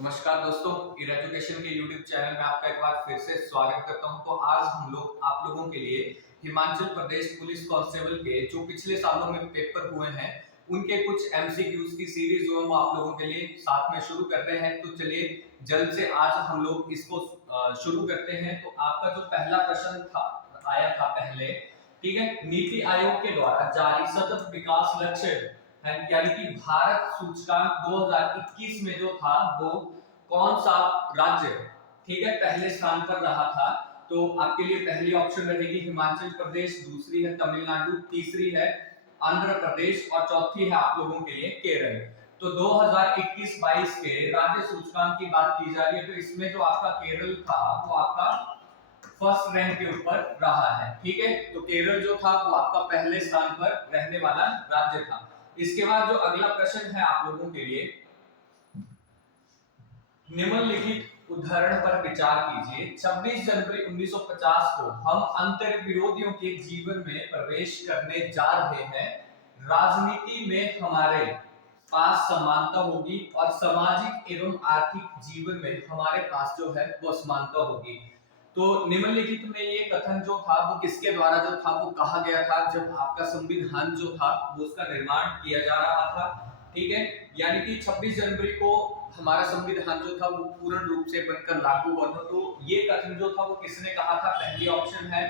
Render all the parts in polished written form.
नमस्कार दोस्तों, ईर एजुकेशन के यूट्यूब चैनल में आपका एक बार फिर से स्वागत करता हूं। तो आज हम लोग आप लोगों के लिए हिमाचल प्रदेश पुलिस कांस्टेबल के जो पिछले सालों में पेपर हुए हैं उनके कुछ एमसीक्यूज की सीरीज जो हम आप लोगों के लिए साथ में शुरू कर रहे हैं। तो चलिए जल्द से आज हम लोग इसको शुरू करते हैं। तो आपका जो पहला प्रश्न था आया था पहले, ठीक है, नीति आयोग के द्वारा जारी सतत विकास लक्ष्य है यानी कि भारत सूचकांक 2021 में जो था वो कौन सा राज्य, ठीक है, पहले स्थान पर रहा था। तो आपके लिए पहली ऑप्शन रहेगी हिमाचल प्रदेश, दूसरी है तमिलनाडु, तीसरी है आंध्र प्रदेश और चौथी है आप लोगों के लिए केरल। तो 2021-22 के राज्य सूचकांक की बात की जा रही है, तो इसमें जो आपका केरल था वो आपका फर्स्ट रैंक के ऊपर रहा है। ठीक है, तो केरल जो था वो आपका पहले स्थान पर रहने वाला राज्य था। इसके बाद जो अगला प्रश्न है आप लोगों के लिए, निम्नलिखित उदाहरण पर विचार कीजिए। 26 जनवरी 1950 को हम अंतर विरोधियों के जीवन में प्रवेश करने जा रहे हैं। राजनीति में हमारे पास समानता होगी और सामाजिक एवं आर्थिक जीवन में हमारे पास जो है वो समानता होगी। तो निम्नलिखित में ये कथन जो था वो किसके द्वारा जो था वो कहा गया था जब आपका संविधान जो था वो उसका निर्माण किया जा रहा था। ठीक है, यानी कि 26 जनवरी को हमारा संविधान जो था वो पूर्ण रूप से बनकर लागू हुआ था। तो ये कथन जो था वो किसने कहा था? पहली ऑप्शन है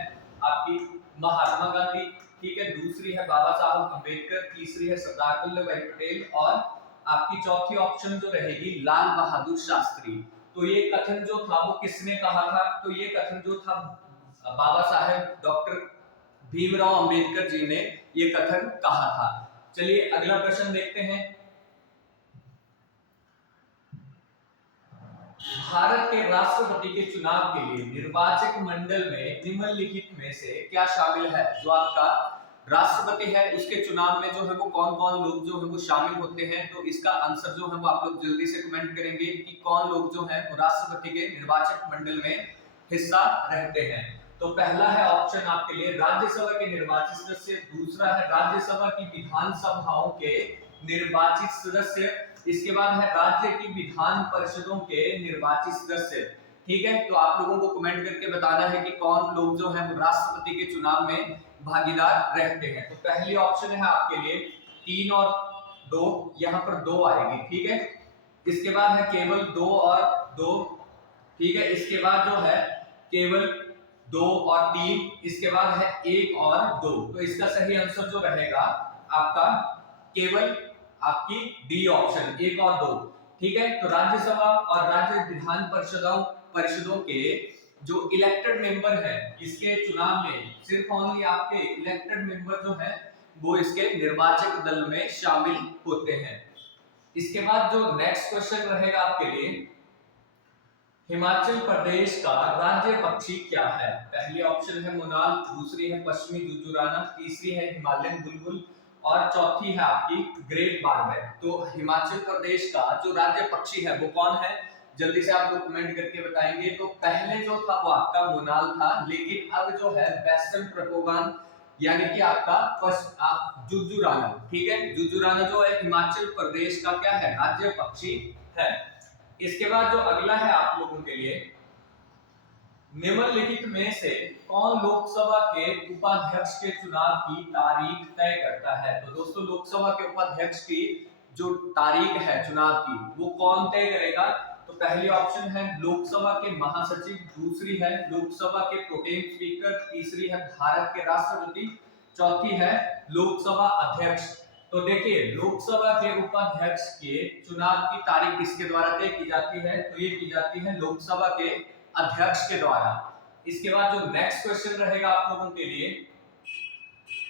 आपकी महात्मा गांधी, ठीक है, दूसरी है बाबा साहब अम्बेडकर, तीसरी है सरदार वल्लभ भाई पटेल और आपकी चौथी ऑप्शन जो रहेगी लाल बहादुर शास्त्री। तो ये कथन जो था वो किसने कहा था? तो ये कथन जो था बाबा साहेब डॉक्टर भीमराव अंबेडकर जी ने ये कथन कहा था। चलिए अगला प्रश्न देखते हैं। भारत के राष्ट्रपति के चुनाव के लिए निर्वाचक मंडल में निम्नलिखित में से क्या शामिल है? जो आपका राष्ट्रपति है उसके चुनाव में जो है वो कौन कौन लोग जो है वो शामिल होते हैं? तो इसका आंसर जो है वो आप लोग जल्दी से कमेंट करेंगे कि कौन लोग जो है वो राष्ट्रपति के निर्वाचक मंडल में हिस्सा रहते हैं। तो पहला है ऑप्शन आपके लिए राज्यसभा के निर्वाचित सदस्य, दूसरा है राज्यसभा की विधानसभाओं के निर्वाचित सदस्य, इसके बाद है राज्य की विधान परिषदों के निर्वाचित सदस्य। ठीक है, तो आप लोगों को कमेंट करके बताना है कि कौन लोग जो है राष्ट्रपति के चुनाव में भागीदार रहते हैं। तो पहली ऑप्शन है आपके लिए 3 और 2, यहाँ पर 2 आएगी। ठीक है, इसके बाद है केवल 2 और 2, ठीक है, इसके बाद जो है केवल 2 और 3, इसके बाद है 1 और 2। तो इसका सही आंसर जो रहेगा आपका केवल आपकी डी ऑप्शन 1 और 2। ठीक है, तो राज्यसभा और राज्य विधान परिषदों के जो इलेक्टेड मेंबर है इसके चुनाव में सिर्फ ओनली आपके इलेक्टेड मेंबर जो है वो इसके निर्वाचक दल में शामिल होते हैं। इसके बाद जो नेक्स्ट क्वेश्चन रहेगा आपके लिए, हिमाचल प्रदेश का राज्य पक्षी क्या है? पहली ऑप्शन है मोनाल, दूसरी है पश्चिमी जुजुराना, तीसरी है हिमालयन बुलबुल और चौथी है आपकी ग्रेट बारबैक। तो हिमाचल प्रदेश का जो राज्य पक्षी है वो कौन है? जल्दी से आप लोग कमेंट करके बताएंगे। तो पहले जो था वो आपका मोनाल था, लेकिन अब जो है वेस्टर्न प्रकोगान यानी कि आपका जुजुराना। ठीक है, जुजुराना जो है हिमाचल प्रदेश का क्या है? राज्य पक्षी है। इसके बाद जो अगला है आप लोगों के लिए, निम्नलिखित में से कौन लोकसभा के उपाध्यक्ष के चुनाव की तारीख तय करता है? तो दोस्तों लोकसभा के उपाध्यक्ष की जो तारीख है चुनाव की वो कौन तय करेगा? तो पहली ऑप्शन है लोकसभा के महासचिव, दूसरी है लोकसभा के प्रोटेम स्पीकर, तीसरी है भारत के राष्ट्रपति, चौथी है लोकसभा अध्यक्ष। तो देखिए लोकसभा के उपाध्यक्ष के चुनाव की तारीख किसके द्वारा तय की जाती है? तो ये की जाती है लोकसभा के अध्यक्ष के द्वारा। इसके बाद जो नेक्स्ट क्वेश्चन रहेगा आप लोगों के लिए,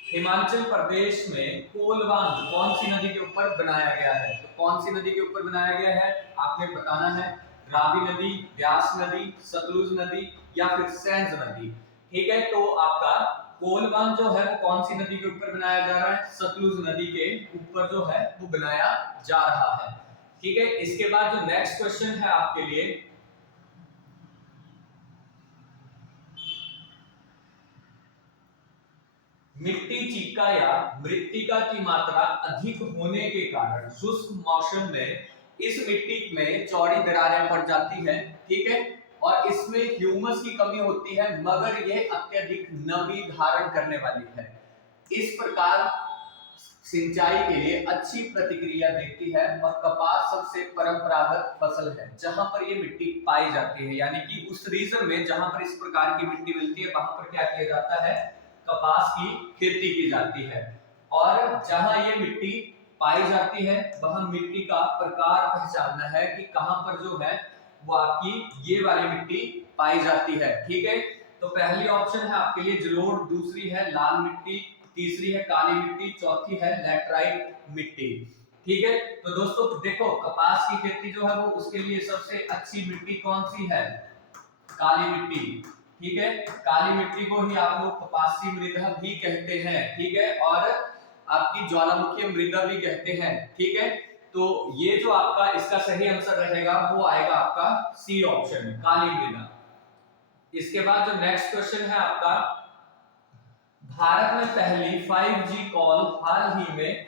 हिमाचल प्रदेश में कोल बांध कौन सी नदी के ऊपर बनाया गया है? तो कौन सी नदी के ऊपर बनाया गया है आपने बताना है। रावी नदी, व्यास नदी, सतलुज नदी या फिर सेंज नदी। ठीक है, तो आपका कोल बांध जो है वो कौन सी नदी के ऊपर बनाया जा रहा है? सतलुज नदी के ऊपर जो है वो बनाया जा रहा है। ठीक है, इसके बाद जो नेक्स्ट क्वेश्चन है आपके लिए, मिट्टी चिक्का या मृत्तिका की मात्रा अधिक होने के कारण शुष्क मौसम में इस मिट्टी में चौड़ी दरारें पड़ जाती है, ठीक है, और इसमें ह्यूमस की कमी होती है, मगर यह अत्यधिक नमी धारण करने वाली है। इस प्रकार सिंचाई के लिए अच्छी प्रतिक्रिया देती है और कपास सबसे परंपरागत फसल है जहां पर ये मिट्टी पाई जाती है, यानी कि उस रीजन में जहां पर इस प्रकार की मिट्टी मिलती है वहां पर क्या किया जाता है, कपास की खेती की जाती है। और जहां ये मिट्टी पाई जाती है वहां मिट्टी का प्रकार पहचानना है कि कहां पर जो है वो आपकी ये वाली मिट्टी पाई जाती है, ठीक है। तो पहली ऑप्शन है आपके लिए जलोढ़, दूसरी है लाल मिट्टी, तीसरी है काली मिट्टी, चौथी है लैटराइट मिट्टी, ठीक है। तो दोस्तों देखो, कपास की खेती जो है वो उसके लिए सबसे अच्छी मिट्टी कौन सी है, काली मिट्टी, ठीक है। काली मिट्टी को ही आप लोग कपासी मृदा भी कहते हैं, ठीक है, और आपकी ज्वालामुखी मृदा भी कहते हैं, ठीक है। तो ये जो आपका इसका सही आंसर रहेगा वो आएगा आपका सी ऑप्शन, काली मृदा। इसके बाद जो नेक्स्ट क्वेश्चन है आपका, भारत में पहली 5G कॉल हाल ही में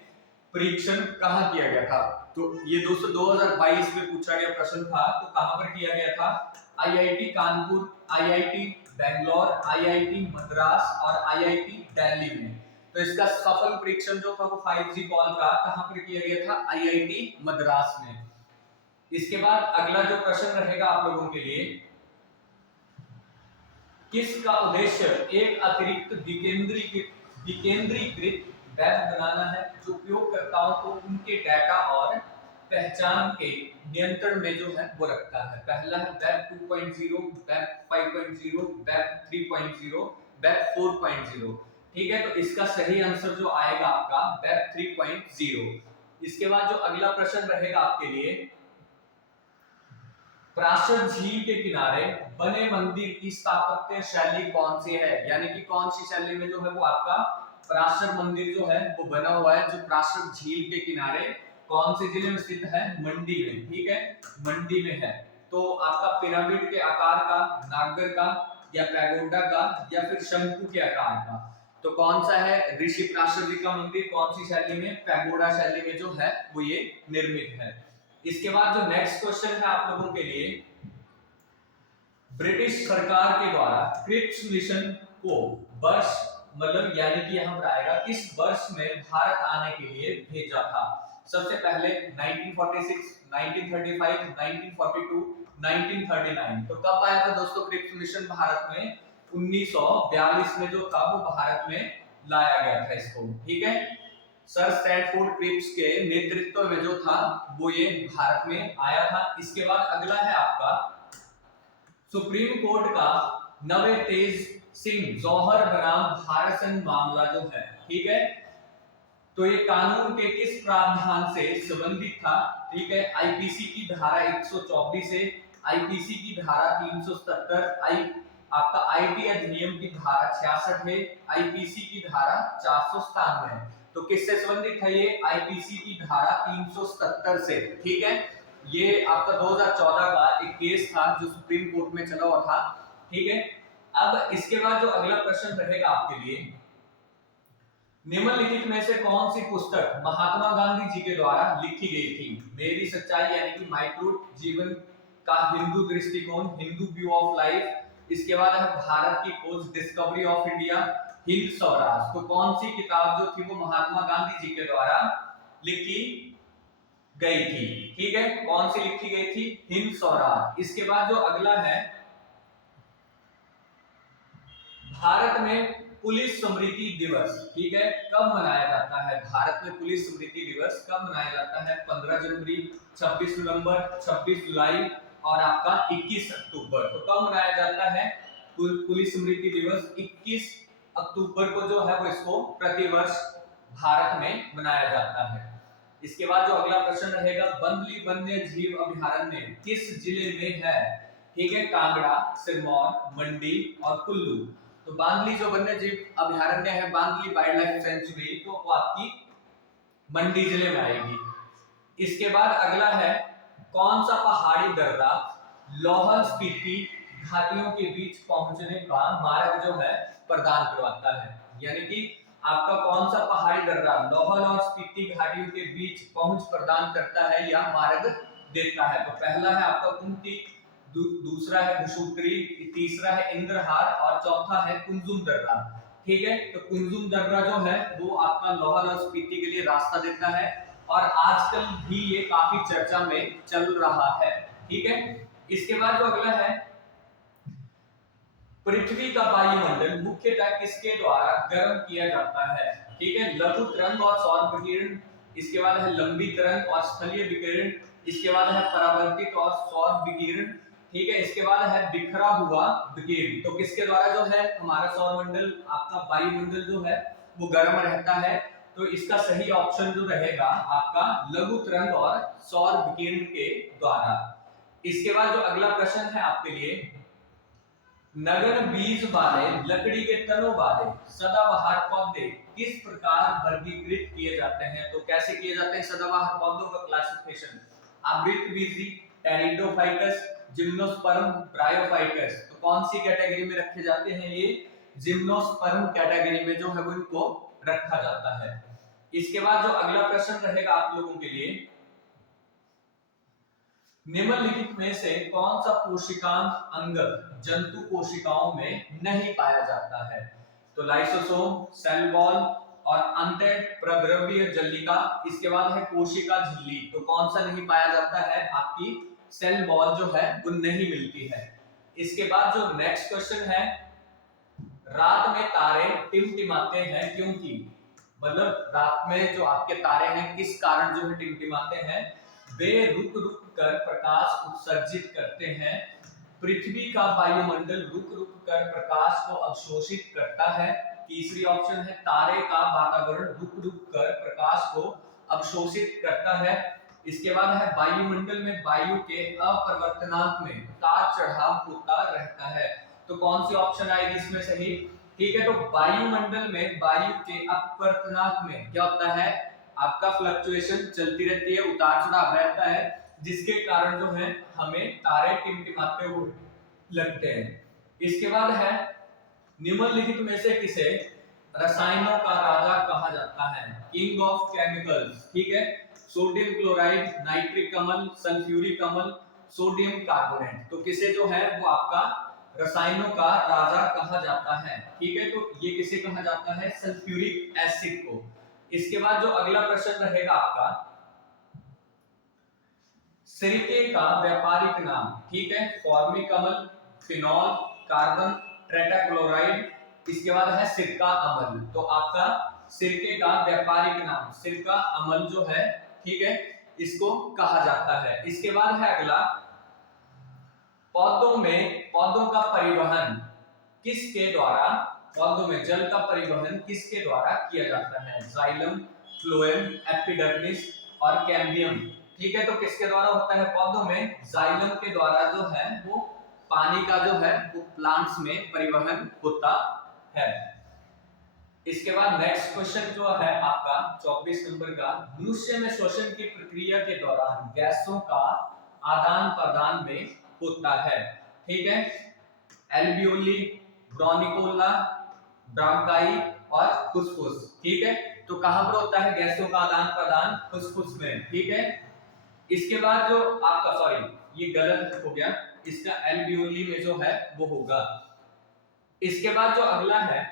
परीक्षण कहां किया गया था? तो ये दोस्तों 2022 में पूछा गया प्रश्न था, तो कहां पर किया गया था? IIT Kanpur, IIT Bangalore, IIT Madras और आईआईटी दिल्ली में। तो इसका सफल परीक्षण जो था वो 5G कॉल का कहां पर किया गया था? आईआईटी मद्रास में। इसके बाद अगला जो प्रश्न रहेगा आप लोगों के लिए, किसका उद्देश्य एक अतिरिक्त विकेंद्रीकृत वेब बनाना है जो उपयोगकर्ताओं को उनके डेटा और पहचान के नियंत्रण में जो है वो रखता है? पहला है वेब 2.0, वेब 5.0, वेब 3.0, वेब 4.0, ठीक है। तो इसका सही आंसर जो आएगा आपका वेब 3.0। इसके बाद जो अगला प्रश्न रहेगा आपके लिए, पराशर झील के किनारे बने मंदिर की स्थापत्य शैली कौन सी है? यानी कि कौन सी शैली में जो है वो आपका पराशर मंदिर जो है वो बना हुआ है, जो पराशर झील के किनारे कौन से जिले में स्थित है? मंडी में, ठीक है, मंडी में है। तो आपका पिरामिड के आकार का, नागर का, या पैगोडा का, या फिर शंकु के आकार का? तो कौन सा है ऋषि पराशर जी का मंदिर, कौन सी शैली में? पैगोडा शैली में जो है वो ये निर्मित है। इसके बाद जो नेक्स्ट क्वेश्चन है आप लोगों के लिए, ब्रिटिश सरकार के द्वारा क्रिप्स मिशन को वर्ष, मतलब यानी कि यहां पर आएगा किस वर्ष में भारत आने के लिए भेजा था? सबसे पहले 1946, 1935, 1942, 1939। तो कब आया था दोस्तों क्रिप्स मिशन भारत में? 1942 में जो था वो भारत में लाया गया था इसको, ठीक है। सर स्टैनफोर्ड क्रिप्स के नेतृत्व में जो था वो ये भारत में आया था। इसके बाद अगला है आपका, सुप्रीम कोर्ट का नवे तेज सिंह जौहर बनाम भारत संघ मामला जो है, ठीक है, तो ये कानून के किस प्रावधान से संबंधित था? ठीक है, आईपीसी की धारा 124 से, आईपीसी की धारा 377, आपका आईटी अधिनियम की धारा 66 है, आईपीसी की धारा 497 है। तो किससे संबंधित है ये? आईपीसी की धारा 377 से, ठीक है। ये आपका 2014 का एक केस था जो सुप्रीम कोर्ट में चला हुआ था, ठीक है। अब इसके बाद जो अगला प्रश्न रहेगा आपके लिए, निम्नलिखित में से कौन सी पुस्तक महात्मा गांधी जी के द्वारा लिखी गई थी? मेरी सच्चाई यानी कि माय ट्रूथ, जीवन का हिंदू दृष्टिकोण, हिंदू व्यू ऑफ लाइफ। इसके बाद है भारत की खोज, discovery of India, Hind Swaraj. तो कौन सी किताब जो थी वो महात्मा गांधी जी के द्वारा लिखी गई थी? ठीक है, कौन सी लिखी गई थी? हिंद स्वराज। इसके बाद जो अगला है, भारत में पुलिस स्मृति दिवस, ठीक है, कब मनाया जाता है? भारत में पुलिस स्मृति दिवस कब मनाया जाता है? 15 जनवरी, 26 नवंबर, 26 जुलाई और आपका 21 अक्टूबर। तो कब मनाया जाता है पुलिस स्मृति दिवस? 21 अक्टूबर को जो है वो इसको प्रतिवर्ष भारत में मनाया जाता है। इसके बाद जो अगला प्रश्न रहेगा, बंदली वन्य जीव अभयारण्य किस जिले में है? ठीक है, कांगड़ा, सिरमौर, मंडी और कुल्लू। तो बांदली जो वन्य जीव अभयारण्य है, बांदली वाइल्ड लाइफ सेंचुरी, तो वो आपकी मंडी जिले में आएगी। इसके बाद अगला है, कौन सा पहाड़ी दर्रा लाहौल स्पीति घाटियों के बीच पहुंचने का मार्ग जो है प्रदान करवाता है? यानी कि आपका कौन सा पहाड़ी दर्रा लाहौल और स्पीति घाटियों के बीच पहुंच प्रदान करता है या मार्ग देता है। तो पहला है आपका कुंती, दूसरा है घुसूत्री, तीसरा है इंद्रहार और चौथा है कुंजुम दर्रा। ठीक है, तो कुंजुम दर्रा जो है वो आपका लाहौल और स्पीति के लिए रास्ता देता है और आजकल भी ये काफी चर्चा में चल रहा है। ठीक है, इसके बाद जो अगला है, पृथ्वी का वायुमंडल मुख्यतः किसके द्वारा गर्म किया जाता है? ठीक है, लघु तरंग और सौर विकिरण, इसके बाद है लंबी तरंग और स्थलीय विकिरण, इसके बाद है परावर्तित और सौर विकिरण। ठीक है, इसके बाद है बिखरा हुआ विकिरण। तो किसके द्वारा जो है हमारा सौरमंडल, आपका वायुमंडल जो है वो गर्म रहता है? तो इसका सही ऑप्शन जो रहेगा आपका लघु तरंग और सौर विकिरण के द्वारा। इसके बाद जो अगला प्रश्न है आपके लिए, नगन बीज वाले लकड़ी के तनों वाले सदाबहार पौधे किस प्रकार वर्गीकृत किए जाते हैं? तो कैसे किए जाते हैं सदाबहार पौधों का क्लासिफिकेशन? आवृतबीजी, टेरिडोफाइटस, जिम्नोस्पर्म, ब्रायोफाइटस। तो कौन सी कैटेगरी में रखे जाते हैं ये? जिम्नोस्पर्म कैटेगरी में जो है वो इनको रखा जाता है। इसके बाद जो अगला प्रश्न रहेगा आप लोगों के लिए, निम्नलिखित में से कौन सा कोशिकांग अंग जंतु कोशिकाओं में नहीं पाया जाता है? तो लाइसोसोम, सेल वॉल और अंतःप्रद्रव्य जल्लिका। इसके बाद है कोशिका झिल्ली। तो कौन सा नहीं पाया जाता है? आपकी सेल वॉल जो है वो नहीं मिलती है। इसके बाद जो नेक्स्ट क्वेश्चन है, रात में तारे टिमटिमाते हैं क्योंकि? मतलब रात में जो आपके तारे हैं किस कारण जो है टिमटिमाते हैं? वे रुक रुक कर प्रकाश उत्सर्जित करते हैं। पृथ्वी का वायुमंडल रुक रुक कर प्रकाश को अवशोषित करता है। तीसरी ऑप्शन है तारे का वातावरण रुक रुक कर प्रकाश को अवशोषित करता है। इसके बाद है वायुमंडल में वायु के अपरिवर्तनांक में उतार चढ़ाव होता रहता है। तो कौन सी ऑप्शन आएगी इसमें सही? ठीक है, तो वायुमंडल में वायु के अपरिवर्तनांक में क्या होता है? आपका फ्लक्चुएशन चलती रहती है, उतार चढ़ाव रहता है, जिसके कारण जो है हमें तारे टिमटिमाते हुए लगते हैं। इसके बाद है निम्नलिखित में से किसे रसायनों का राजा कहा जाता है? King of chemicals. ठीक है, सोडियम क्लोराइड, नाइट्रिक अम्ल, सल्फ्यूरिक अम्ल, सोडियम कार्बोनेट। तो किसे जो है वो आपका रसायनों का राजा कहा जाता है? ठीक है, तो ये किसे कहा जाता है? सल्फ्यूरिक एसिड को। इसके बाद जो अगला प्रश्न रहेगा आपका, सिरके का व्यापारिक नाम। ठीक है, फॉर्मिक अम्ल, फिनॉल, कार्बन, टेट्राक्लोराइड। इसके बाद है सिरका अम्ल। तो आपका सिरके का व्यापारिक नाम सिरका अम्ल जो है, ठीक है, इसको कहा जाता है। इसके बाद है अगला, पौधों का परिवहन किसके द्वारा, पौधों में जल का परिवहन किसके द्वारा किया जाता है? जाइलम, फ्लोएम, एपिडर्मिस और कैम्बियम। ठीक है, तो किसके द्वारा होता है? पौधों में जाइलम के द्वारा जो है वो पानी का जो है वो प्लांट्स में परिवहन होता है। इसके बाद नेक्स्ट क्वेश्चन जो है आपका 24 नंबर का, मनुष्य में श्वसन की प्रक्रिया के दौरान गैसों का आदान प्रदान में होता है। ठीक है, एल्वियोली, ब्रोनिकोला, ब्रांकाई और फुसफुस। ठीक है, तो कहां पर होता है गैसों का आदान प्रदान? फुसफुस में। ठीक है, इसके बाद जो आपका, सॉरी ये गलत हो गया, इसका एल्वियोली में जो है वो होगा। इसके बाद जो अगला है,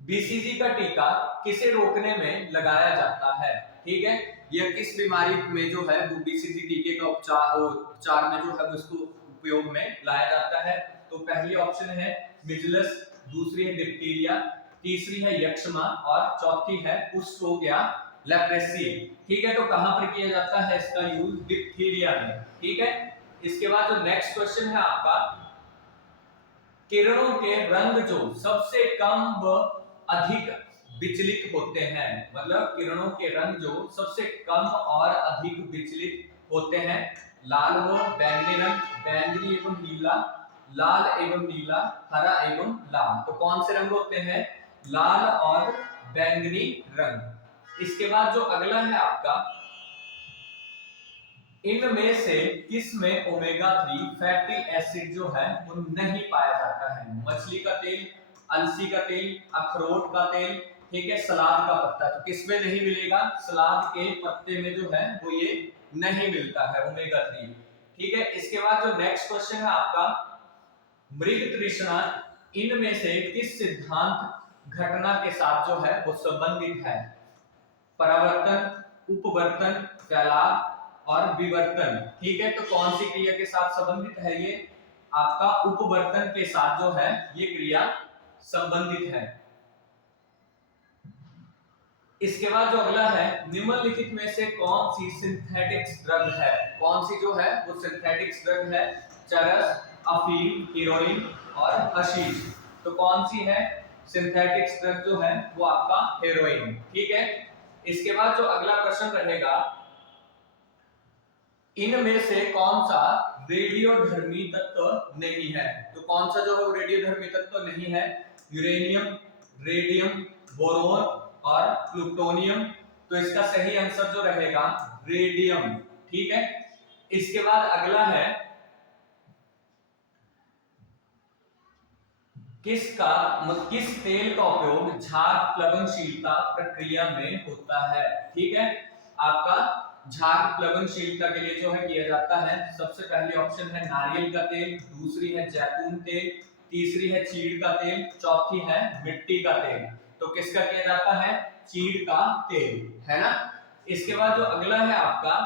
बीसीजी का टीका किसे रोकने में लगाया जाता है? ठीक है, यह किस बीमारी में जो है वो बीसीजी टीके का उपचार में जो है उसको उपयोग में लाया जाता है? तो पहली ऑप्शन है मिजलस, दूसरी है डिप्थीरिया, तीसरी है यक्ष्मा और चौथी है कुष्ठ या लेप्रेसी। ठीक है, तो कहां पर किया जाता है इसका यूज? डिप्थीरिया में। ठीक है, इसके बाद जो नेक्स्ट क्वेश्चन है आपका, किरणों के रंग जो सबसे कम व अधिक विचलित होते हैं, मतलब किरणों के रंग जो सबसे कम और अधिक विचलित होते हैं, लाल व बैंगनी रंग, बैंगनी एवं नीला, लाल एवं नीला, हरा एवं लाल। तो कौन से रंग होते हैं? लाल और बैंगनी रंग। इसके बाद जो अगला है आपका, इनमें से किसमें ओमेगा 3 फैटी एसिड जो है वो नहीं पाया जाता है? मछली का तेल, अलसी का तेल, अखरोट का तेल, ठीक है, सलाद का पत्ता, तो किसमें नहीं मिलेगा, सलाद के पत्ते में जो है वो ये नहीं मिलता है ओमेगा 3। ठीक है, इसके बाद जो नेक्स्ट क्वेश्चन है आपका, मृग तृष्णा इनमें से किस सिद्धांत घटना के साथ जो है वो संबंधित है, परावर्तन, उपवर्तन, फैलाव और विवर्तन। ठीक है, तो कौन सी क्रिया के साथ संबंधित है ये, आपका उपवर्तन के साथ जो है ये क्रिया संबंधित है। इसके बाद जो अगला है, निम्नलिखित में से कौन सी सिंथेटिक ड्रग है, कौन सी जो है वो सिंथेटिक ड्रग है, चरस, अफीम, हेरोइन और हशीश। तो कौन सी है सिंथेटिक ड्रग जो है वो आपका हेरोइन। ठीक है, इसके बाद जो अगला प्रश्न रहेगा, इनमें से कौन सा रेडियोधर्मी तत्व नहीं है, तो कौन सा जो है वो रेडियोधर्मी तत्व नहीं है, यूरेनियम, रेडियम, बोरोन और प्लूटोनियम। तो इसका सही आंसर जो रहेगा रेडियम। ठीक है, इसके बाद अगला है, किस तेल का उपयोग झाग प्लवनशीलता प्रक्रिया में होता है। ठीक है, आपका झाग प्लवनशीलता के लिए जो है किया जाता है, सबसे पहले ऑप्शन है नारियल का तेल, दूसरी है जैतून तेल, तीसरी है चीड़ का तेल, चौथी है मिट्टी का तेल। तो किसका किया जाता है, चीड़ का तेल, है ना। इसके बाद जो अगला है आपका,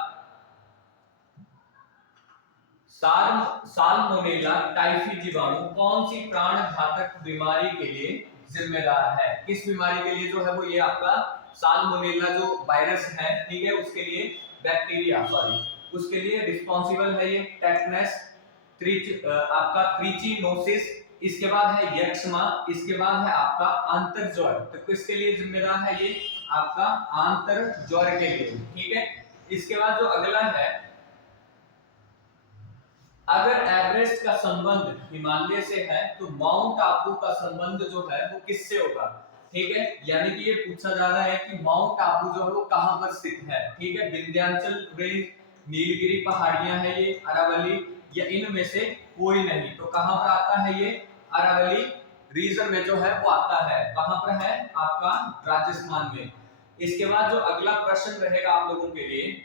साल्मोनेला टाइफी जीवाणु कौन सी प्राण घातक बीमारी के लिए जिम्मेदार है, किस बीमारी के लिए जो है वो ये आपका साल्मोनेला जो वायरस है, ठीक है, उसके लिए बैक्टीरिया उसके लिए रिस्पॉन्सिबल है ये टेटनस, आपका त्रिचिनोसिस, इसके बाद है यक्ष्मा, इसके बाद है आपका आंतरज्वर। तो किसके लिए जिम्मेदार है ये, आपका आंतरज्वर के लिए। ठीक है, इसके बाद जो अगला है, अगर एवरेस्ट का संबंध हिमालय से है तो माउंट आबू का संबंध जो है वो किससे होगा। ठीक है, यानी कि ये पूछा जा रहा है कि माउंट आबू जो है वो कहां पर स्थित है। ठीक है, विंध्याचल रेंज, नीलगिरी पहाड़ियां है ये, अरावली, या इनमें से कोई नहीं। तो कहां पर आता है ये, अरावली रीजन में जो है वो आता है। कहां पर है, आपका राजस्थान में। इसके बाद जो अगला प्रश्न रहेगा आप लोगों के लिए,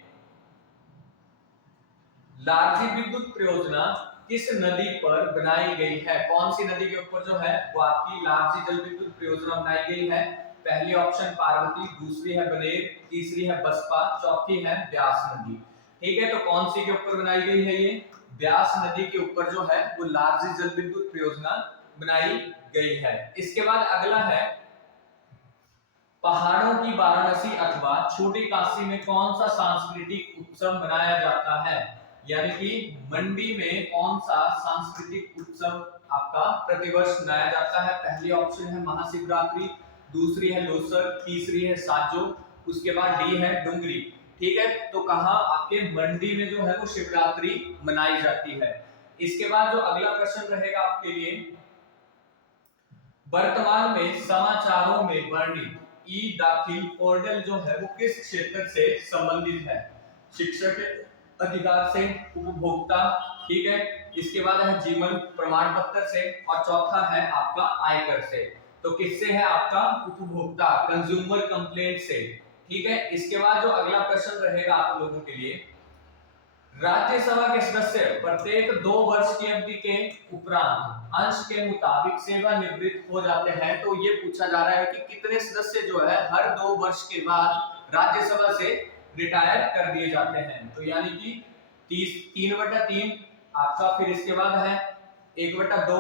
लार्जी विद्युत परियोजना किस नदी पर बनाई गई है, कौन सी नदी के ऊपर जो है वो आपकी लार्जी जल विद्युत परियोजना बनाई गई है। पहली ऑप्शन पार्वती, दूसरी है बनेर, तीसरी है बसपा, चौथी है ब्यास नदी। ठीक है, तो कौन सी के ऊपर बनाई गई है ये, ब्यास नदी के ऊपर जो है वो लार्जी जल विद्युत परियोजना बनाई गई है। इसके बाद अगला है, पहाड़ों की वाराणसी अथवा छोटी काशी में कौन सा सांस्कृतिक उत्सव मनाया जाता है, यानी कि मंडी में कौन सा सांस्कृतिक उत्सव आपका प्रतिवर्ष मनाया जाता है। पहली ऑप्शन है महाशिवरात्रि, दूसरी है लोसर, तीसरी है साजो, उसके बाद डी है डुंगरी। ठीक है, तो कहां, आपके मंडी में जो है वो शिवरात्रि मनाई जाती है। इसके बाद जो अगला प्रश्न रहेगा आपके लिए, वर्तमान में समाचारों में वर्णित ई दाखिल पोर्टल जो है वो किस क्षेत्र से संबंधित है, शिक्षक अधिकार से, उपभोक्ता, ठीक है, इसके बाद है जीवन प्रमाण पत्र से, और चौथा है आपका आयकर से। तो किससे है, आपका उपभोक्ता, कंज्यूमर कंप्लेंट से। ठीक है, इसके बाद जो अगला प्रश्न रहेगा आप लोगों के लिए, राज्यसभा के सदस्य प्रत्येक 2 वर्ष की अवधि के उपरांत अंश के मुताबिक सेवानिवृत्त हो जाते हैं। तो ये पूछा जा रहा है कि कितने सदस्य जो है हर 2 वर्ष के बाद राज्यसभा से रिटायर कर दिए जाते हैं। तो यानी कि 3/3 आपका, फिर इसके बाद है 1/2,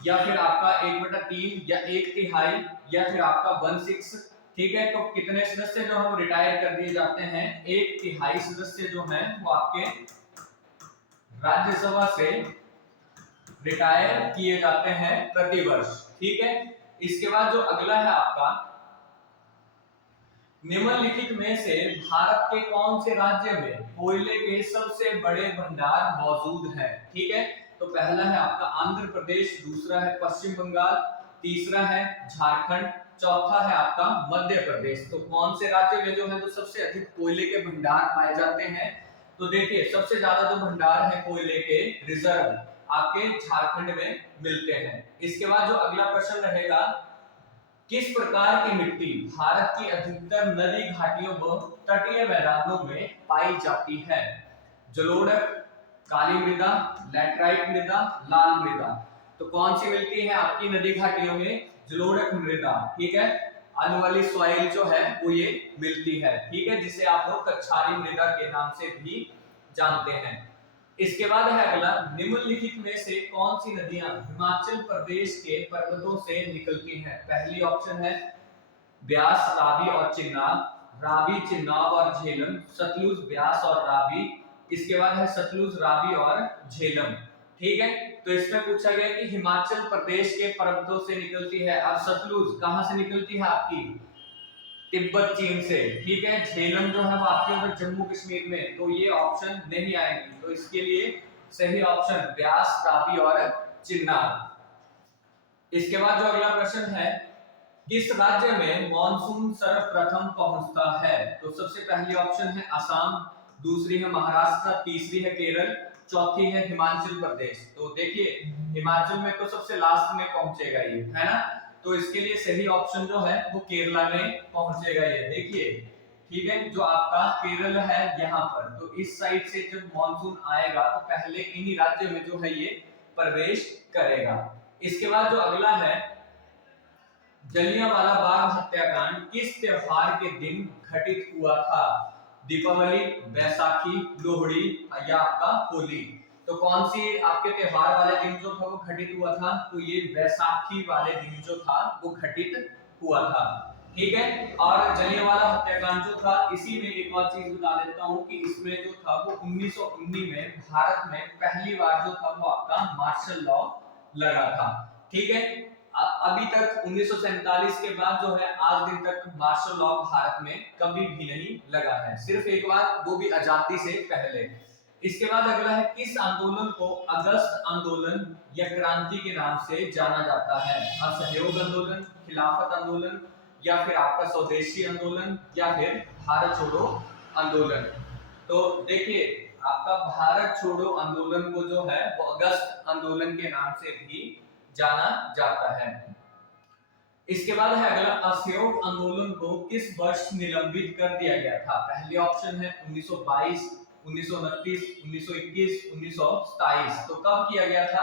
या फिर आपका 1/3, या 1/3, या फिर आपका 1/6। ठीक है, तो कितने सदस्य जो हम रिटायर कर दिए जाते हैं, 1/3 सदस्य जो हैं वो आपके राज्यसभा से रिटायर किए जाते हैं प्रतिवर्ष। ठीक है, इसके बाद जो अगला है आपका, निम्नलिखित में से भारत के कौन से राज्य में कोयले के सबसे बड़े भंडार मौजूद हैं। ठीक है, तो पहला है आपका आंध्र प्रदेश, दूसरा है पश्चिम बंगाल, तीसरा है झारखंड, चौथा है आपका मध्य प्रदेश। तो कौन से राज्य में जो है तो सबसे अधिक कोयले के भंडार पाए जाते हैं। तो देखिए, सबसे ज्यादा जो भंडार है कोयले के रिजर्व आपके झारखंड में मिलते हैं। इसके बाद जो अगला प्रश्न रहेगा, किस प्रकार की मिट्टी भारत की अधिकतर नदी घाटियों व तटीय मैदानों में पाई जाती है? जलोढ़, काली मृदा, लैटराइट मृदा, लाल मृदा। तो कौन सी मिलती है आपकी नदी घाटियों में? जलोढ़ मृदा, ठीक है। अनुवाली सॉइल जो है वो ये मिलती है, ठीक है, जिसे आप लोग कछारी मृदा के नाम से भी जानते हैं। इसके बाद है अगला, निम्नलिखित में से कौन सी नदियां हिमाचल प्रदेश के पर्वतों से निकलती हैं? पहली ऑप्शन है ब्यास, रावी और चिनाब, रावी, चिनाब और झेलम, सतलुज, ब्यास और रावी। इसके बाद है सतलुज, रावी और झेलम, ठीक है। तो इसमें पूछा गया कि हिमाचल प्रदेश के पर्वतों से निकलती है। अब सतलुज कहां से निकलती है आपकी? तिब्बत चीन से, ठीक है। झेलम जो है वो आपके उधर जम्मू कश्मीर में, तो ये ऑप्शन नहीं आएंगी। तो इसके लिए सही ऑप्शन ब्यास, रावी और चिनाब। इसके बाद जो अगला प्रश्न है, किस राज्य में मॉनसून सर्वप्रथम पहुंचता है? तो सबसे पहली ऑप्शन है असम, दूसरी है महाराष्ट्र, तीसरी है केरल, चौथी है हिमाचल प्रदेश। तो देखिए हिमाचल में तो सबसे लास्ट में पहुंचेगा ये, है ना। तो इसके लिए सही ऑप्शन जो है वो केरला में पहुंचेगा ये, देखिए, ठीक है। जो आपका केरल है यहाँ पर, तो इस साइड से जब मॉनसून आएगा तो पहले इन्हीं राज्यों में जो है ये प्रवेश करेगा। इसके बाद जो अगला है, जलियांवाला बाग हत्याकांड किस त्योहार के दिन घटित हुआ था? दीपावली, बैसाखी, लोहड़ी या आपका होली। तो कौन सी आपके त्योहार वाले दिन जो था वो घटित हुआ था? तो ये बैसाखी वाले दिन जो था वो घटित हुआ था, ठीक है। और जलियांवाला हत्याकांड जो था, इसी में एक और चीज बता देता हूँ कि इसमें जो था वो 1919 में भारत में पहली बार जो था वो आपका मार्शल लॉ लगा था, ठीक है। अभी तक 1947 के बाद जो है आज दिन तक मार्शल लॉ भारत में कभी भी नहीं लगा है, सिर्फ एक बार, वो भी आजादी से पहले। इसके बाद अगला है, किस आंदोलन को अगस्त आंदोलन या क्रांति के नाम से जाना जाता है? असहयोग आंदोलन, खिलाफत आंदोलन, या फिर आपका स्वदेशी आंदोलन, या फिर भारत छोड़ो आंदोलन। तो देखिए आपका भारत छोड़ो आंदोलन को जो है वो अगस्त आंदोलन के नाम से भी जाना जाता है। इसके बाद है अगला, असहयोग आंदोलन को किस वर्ष निलंबित कर दिया गया था? पहले ऑप्शन है 1922, 1929, 1921, 1927। तो कब किया गया था?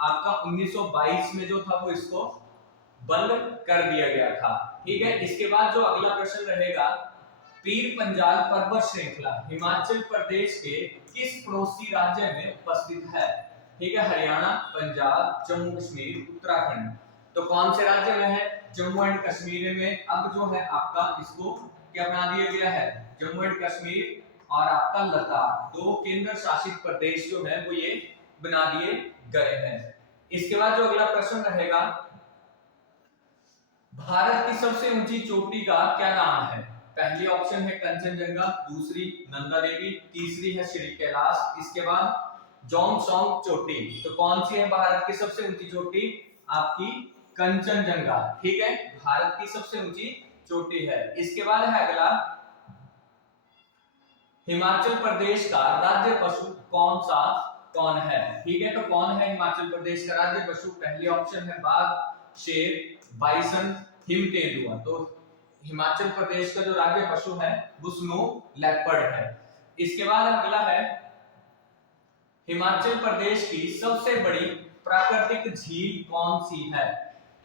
आपका 1922 में जो था वो इसको बंद कर दिया गया था, ठीक है। इसके बाद जो अगला प्रश्न रहेगा, पीर पंजाल पर्वत श्रृंखला हिमाचल प्रदेश के किस पड़ोसी राज्य में उपस्थित है? ठीक है, हरियाणा, पंजाब, जम्मू कश्मीर, उत्तराखंड। तो कौन से राज्य में है? जम्मू एंड कश्मीर में। अब जो है आपका इसको क्या बना दिया गया है? जम्मू एंड कश्मीर और आपका लद्दाख, दो केंद्र शासित प्रदेश जो है वो ये बना दिए गए हैं। इसके बाद जो अगला प्रश्न रहेगा, भारत की सबसे ऊंची चोटी का क्या नाम है? पहली ऑप्शन है कंचनजंगा, दूसरी नंदा देवी, तीसरी है श्री कैलाश, इसके बाद जोंगसोंग चोटी। तो कौन सी है भारत की सबसे ऊंची चोटी? आपकी कंचनजंगा, ठीक है, भारत की सबसे ऊंची चोटी है। इसके बाद है अगला, हिमाचल प्रदेश का राज्य पशु कौन है? ठीक है, तो कौन है हिमाचल प्रदेश का राज्य पशु? पहली ऑप्शन है बाघ, शेर, बाइसन, हिम तेंदुआ। तो हिमाचल प्रदेश का जो राज्य पशु है वो स्नो लेपर्ड है। इसके बाद अगला है, हिमाचल प्रदेश की सबसे बड़ी प्राकृतिक झील कौन सी है?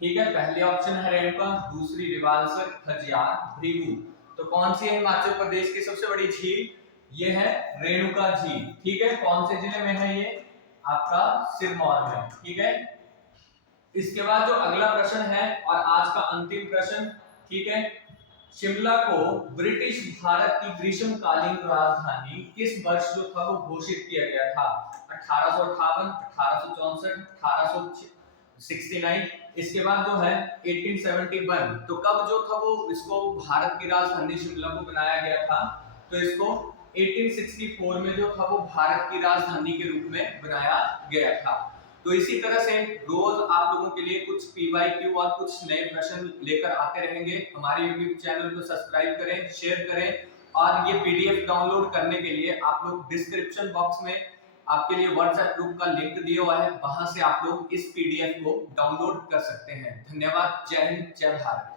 ठीक है, पहले ऑप्शन है रेणुका, दूसरी रिवाल्सर, खजियार, भृगु। तो कौन सी है हिमाचल प्रदेश की सबसे बड़ी झील? ये है रेणुका झील, ठीक है। कौन से जिले में है ये? आपका सिरमौर में, ठीक है। इसके बाद जो अगला प्रश्न है और आज का अंतिम प्रश्न, ठीक है, शिमला को ब्रिटिश भारत की ग्रीष्मकालीन राजधानी किस वर्ष जो था वो घोषित किया गया था? 1858, 1864, 1869। इसके बाद जो है 1871। तो कब जो था वो इसको भारत की राजधानी शिमला को बनाया गया था? तो इसको 1864 में जो था वो भारत की राजधानी के रूप में बनाया गया था। तो इसी तरह से रोज आप लोगों के लिए कुछ PYQ और कुछ नए प्रश्न लेकर आते रहेंगे। हमारे YouTube चैनल को सब्सक्राइब करें, शेयर करें, और ये PDF डाउनलोड करने के लिए आप लोग डिस्क्रिप्शन बॉक्स में आपके लिए WhatsApp ग्रुप का लिंक दिया हुआ है, वहां से आप लोग इस PDF को डाउनलोड कर सकते हैं। धन्यवाद, जय हिंद, जय भारत।